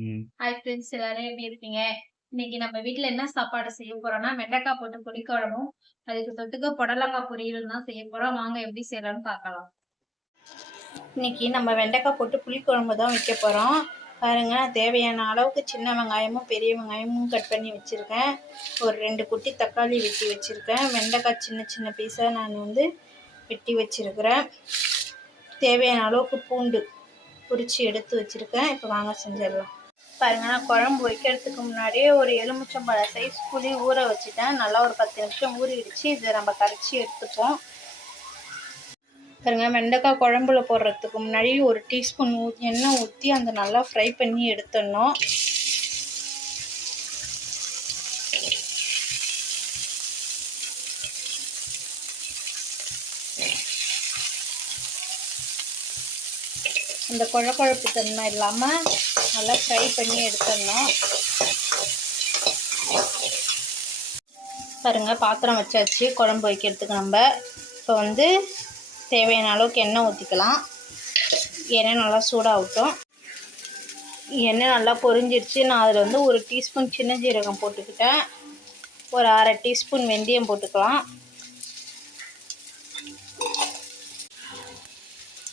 Hi friends, எல்லாரும் எப்படி இருக்கீங்க? இன்னைக்கு நம்ம வீட்ல என்ன சாப்பாடு செய்ய போறோம்னா வெண்டைக்காய் போட்டு புளிக்குழம்பும் அதுக்கு தொட்டுக்க புடலங்காய் பொரியலும் தான் செய்ய போறோம். வாங்க எப்படி செய்யலாம்னு பார்க்கலாம். இன்னைக்கு நம்ம வெண்டைக்காய் போட்டு புளிக்குழம்பு தான் வைக்க போறோம். பாருங்க, தேவையான அளவுக்கு சின்ன வெங்காயமும் பெரிய வெங்காயமும் கட் பண்ணி வச்சிருக்கேன். ஒரு 2 குட்டி தக்காளி வெட்டி வச்சிருக்கேன். வெண்டைக்காய் சின்ன சின்ன பீஸாக நான் வெட்டி வச்சிருக்கிறேன். தேவையான அளவுக்கு பூண்டு உரிச்சு எடுத்து வச்சிருக்கேன். இப்போ வாங்க செஞ்சிடலாம். பாருங்க, நான் குழம்பு வைக்கிறதுக்கு முன்னாடியே ஒரு எலுமிச்சம்பழ சைஸ் புளி ஊற வச்சுட்டேன். நல்லா ஒரு 10 நிமிஷம் ஊறிடுச்சு. இதை நம்ம கரைச்சி எடுத்துப்போம். பாருங்க, வெண்டைக்காய் குழம்புல போடுறதுக்கு முன்னாடி ஒரு டீஸ்பூன் எண்ணெய் ஊற்றி அந்த நல்லா ஃப்ரை பண்ணி எடுத்துடணும். இந்த குழப்பு தன்மை இல்லாமல் நல்லா ஃப்ரை பண்ணி எடுத்துடணும். பாருங்க, பாத்திரம் வச்சாச்சு குழம்பு வைக்கிறதுக்கு. நம்ம இப்போ தேவையான அளவுக்கு எண்ணெய் ஊற்றிக்கலாம். எண்ணெய் நல்லா சூடாகட்டும். எண்ணெய் நல்லா பொரிஞ்சிருச்சு. நான் அதில் ஒரு டீஸ்பூன் சின்ன ஜீரகம் போட்டுக்கிட்டேன். ஒரு 1/2 டீஸ்பூன் வெந்தயம் போட்டுக்கலாம்.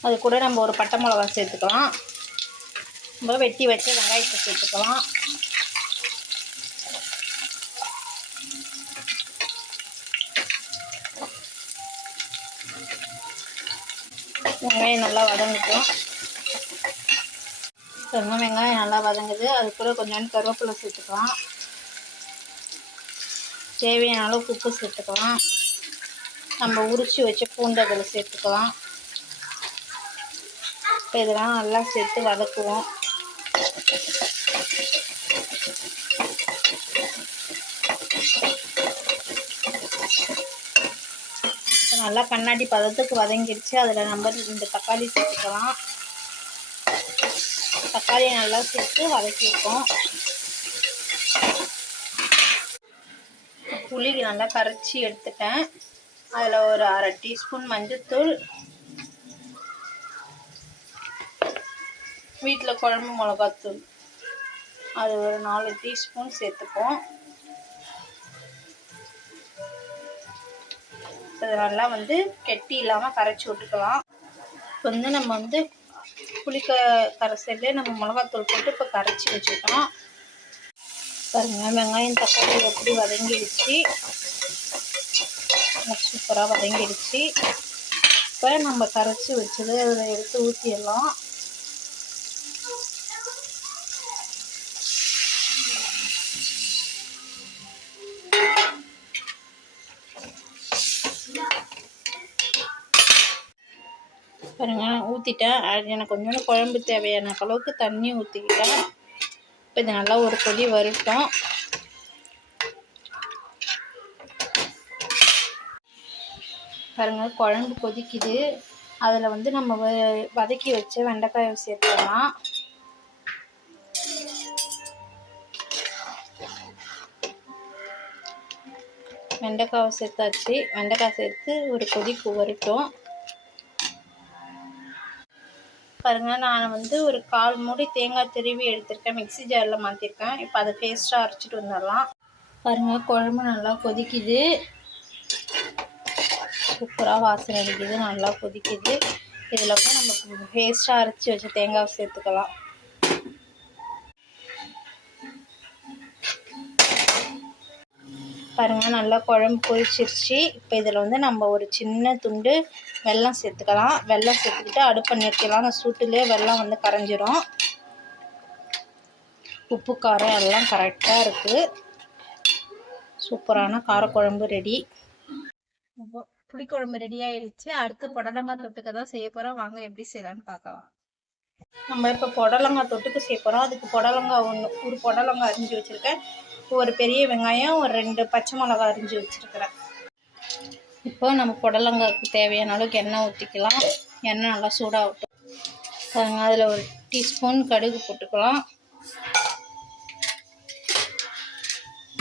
அது கூட நம்ம ஒரு பட்டை மிளகா சேர்த்துக்கலாம். நம்ம வெட்டி வச்ச வெங்காயத்தை சேர்த்துக்கலாம். வெங்காயம் நல்லா வதங்கட்டும். வெங்காயம் நல்லா வதங்குது. அது கூட கொஞ்சோண்டு கருவேப்பிலை சேர்த்துக்கலாம். தேவையான அளவுக்கு உப்பு சேர்த்துக்கலாம். நம்ம உரிச்சு வச்ச பூண்டு அதில் சேர்த்துக்கலாம். இப்போ இதெல்லாம் நல்லா சேர்த்து வதக்குவோம். நல்லா கண்ணாடி பதத்துக்கு வதங்கிடுச்சு. அதில் நம்ம இந்த தக்காளி சேர்த்துக்கலாம். தக்காளி நல்லா சேர்த்து வதக்கிருக்கோம். புளி நல்லா கரைச்சி எடுத்துட்டேன். அதில் ஒரு 1/2 டீஸ்பூன் மஞ்சள்தூள், வீட்டில் குழம்பு மிளகாத்தூள் அது ஒரு 4 டீஸ்பூன் சேர்த்துப்போம். இது நல்லா கெட்டி இல்லாமல் கரைச்சி விட்டுக்கலாம். இப்போ நம்ம புளிக்க கரைசல்லே நம்ம மிளகாத்தூள் போட்டு இப்போ கரைச்சி வச்சுட்டோம். பாருங்க, வெங்காயம் தக்காளி எப்படி வதங்கிடுச்சு. சூப்பராக வதங்கிடுச்சு. இப்போ நம்ம கரைச்சி வச்சது அதில் எடுத்து ஊற்றிடலாம். பாருங்க, ஊற்றிட்டேன். எனக்கு கொஞ்சோண்டு குழம்பு தேவையான அளவுக்கு தண்ணி ஊற்றிக்கிட்டேன். இப்போ இது நல்லா ஒரு கொதி வரட்டும். பாருங்க, குழம்பு கொதிக்குது. அதில் நம்ம வதக்கி வச்ச வெண்டைக்காயை சேர்த்துக்கலாம். வெண்டைக்காவை சேர்த்தாச்சு. வெண்டைக்காய் சேர்த்து ஒரு கொதிப்பு வரட்டும். பாருங்க, நான் ஒரு 1/4 மூடி தேங்காய் திருவி எடுத்திருக்கேன். மிக்ஸி ஜாரில் மாற்றிருக்கேன். இப்போ அதை பேஸ்ட்டாக அரைச்சிட்டு வந்துடலாம். பாருங்க, குழம்பு நல்லா கொதிக்குது. சூப்பராக வாசனை அடிக்குது. நல்லா கொதிக்குது. இதில் நம்ம பேஸ்ட்டாக அரைச்சி வச்ச தேங்காய் சேர்த்துக்கலாம். பாருங்கள், நல்லா குழம்பு கொதிச்சிருச்சு. இப்போ இதில் நம்ம ஒரு சின்ன துண்டு வெல்லம் சேர்த்துக்கலாம். வெல்லம் சேர்த்துக்கிட்டு அடுப்பை நிறுத்திக்கலாம். அந்த சூட்டுலேயே வெல்லம் கரைஞ்சிரும். உப்பு காரம் எல்லாம் கரெக்டாக இருக்குது. சூப்பரான காரக்குழம்பு ரெடி. புளிக்குழம்பு ரெடி ஆயிடுச்சு. அடுத்து புடலங்காய் தொட்டுக்க தான் செய்ய போகிறோம். வாங்க எப்படி செய்யலான்னு பார்க்கலாம். நம்ம இப்போ புடலங்காய் தொட்டுக்க செய்ய போகிறோம். அதுக்கு புடலங்காய் ஒரு புடலங்காய் அரிஞ்சு வச்சுருக்கேன். ஒரு பெரிய வெங்காயம், ஒரு 2 பச்சை மிளகாய் அரிஞ்சு வச்சுருக்கிறேன். இப்போ நம்ம புடலங்காய்க்கு தேவையான அளவுக்கு எண்ணெய் ஊற்றிக்கலாம். எண்ணெய் நல்லா சூடாகட்டும். பாருங்க, அதில் ஒரு டீஸ்பூன் கடுகு போட்டுக்கலாம்.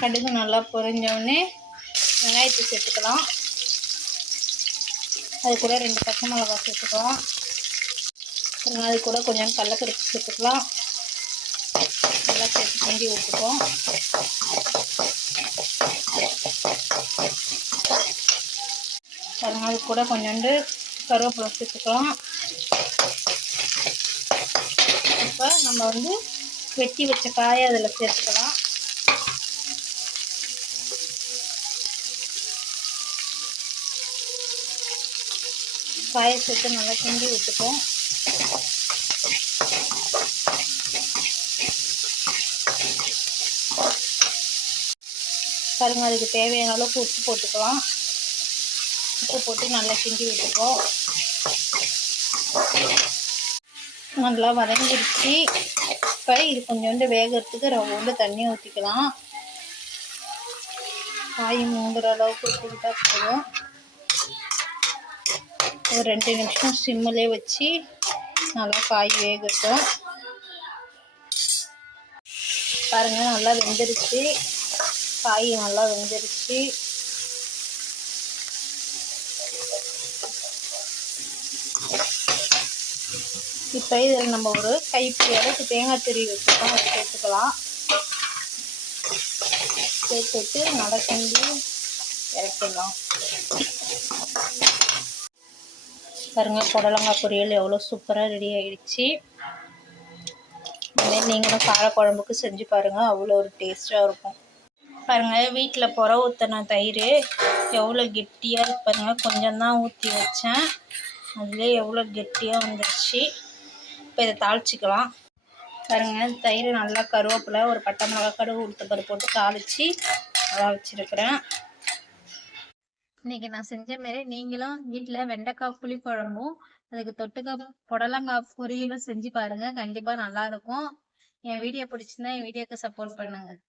கடுகு நல்லா பொரிஞ்சோடனே வெங்காயத்தை சேர்த்துக்கலாம். அது கூட 2 பச்சை மிளகாய் சேர்த்துக்கலாம். அது கூட கொஞ்சம் கடலைப்பருப்பு சேர்த்துக்கலாம். கிண்டி விட்டுப்போம். அது கூட கொஞ்சோண்டு கருவேப்பிலை சேர்த்துக்கலாம். இப்போ நம்ம வந்து வெட்டி வச்ச காயை அதில் சேர்த்துக்கலாம். காயை சேர்த்து நல்லா கிண்டி விட்டுப்போம். பாருங்க, அதுக்கு தேவையான அளவுக்கு உப்பு போட்டுக்கலாம். உப்பு போட்டு நல்லா கிண்டி விட்டுப்போம். நல்லா வதங்கிடுச்சு. இப்போ இது கொஞ்சோண்டு வேகிறதுக்கு ரவ்வோண்டு தண்ணி ஊற்றிக்கலாம். காய் மூங்குற அளவுக்கு ஊற்றிக்கிட்டா போதும். ஒரு 2 நிமிஷம் சிம்மிலே வச்சு நல்லா காய் வேகட்டும். பாருங்க, நல்லா வெந்துருச்சு. காய் நல்லா வெந்துருச்சு. இப்போ இதில் நம்ம ஒரு கைப்பிடி அளவுக்கு தேங்காய் துருவி வச்சுருக்கோம், அதை சேர்த்துக்கலாம். சேர்த்துட்டு நல்லா கிண்டி இறக்கிடலாம். பாருங்க, புடலங்காய் பொரியல் எவ்வளோ சூப்பராக ரெடி ஆகிடுச்சு. அதுமாரி நீங்களும் காரக்குழம்புக்கு செஞ்சு பாருங்கள், அவ்வளோ ஒரு டேஸ்ட்டாக இருக்கும். பாருங்கள், வீட்டில் புற ஊற்றின தயிர் எவ்வளோ கெட்டியாக இருக்கு பாருங்கள். கொஞ்சம் தான் ஊற்றி வச்சேன், அதிலே எவ்வளோ கெட்டியாக வந்துடுச்சு. இப்போ இதை தாளிச்சிக்கலாம். பாருங்கள், தயிர் நல்லா கருவேப்பிலை, ஒரு பட்டை மிளகாய், கடுகு, உளுத்தம்பருப்பு போட்டு தாளித்து நல்லா வச்சுருக்கிறேன். இன்றைக்கி நான் செஞ்ச மாரி நீங்களும் வீட்டில் வெண்டைக்காய் புளிக்குழம்பும் அதுக்கு தொட்டுக்க புடலங்காய் பொரியலும் செஞ்சு பாருங்கள். கண்டிப்பாக நல்லாயிருக்கும். என் வீடியோ பிடிச்சிருந்தா என் வீடியோக்கு சப்போர்ட் பண்ணுங்கள்.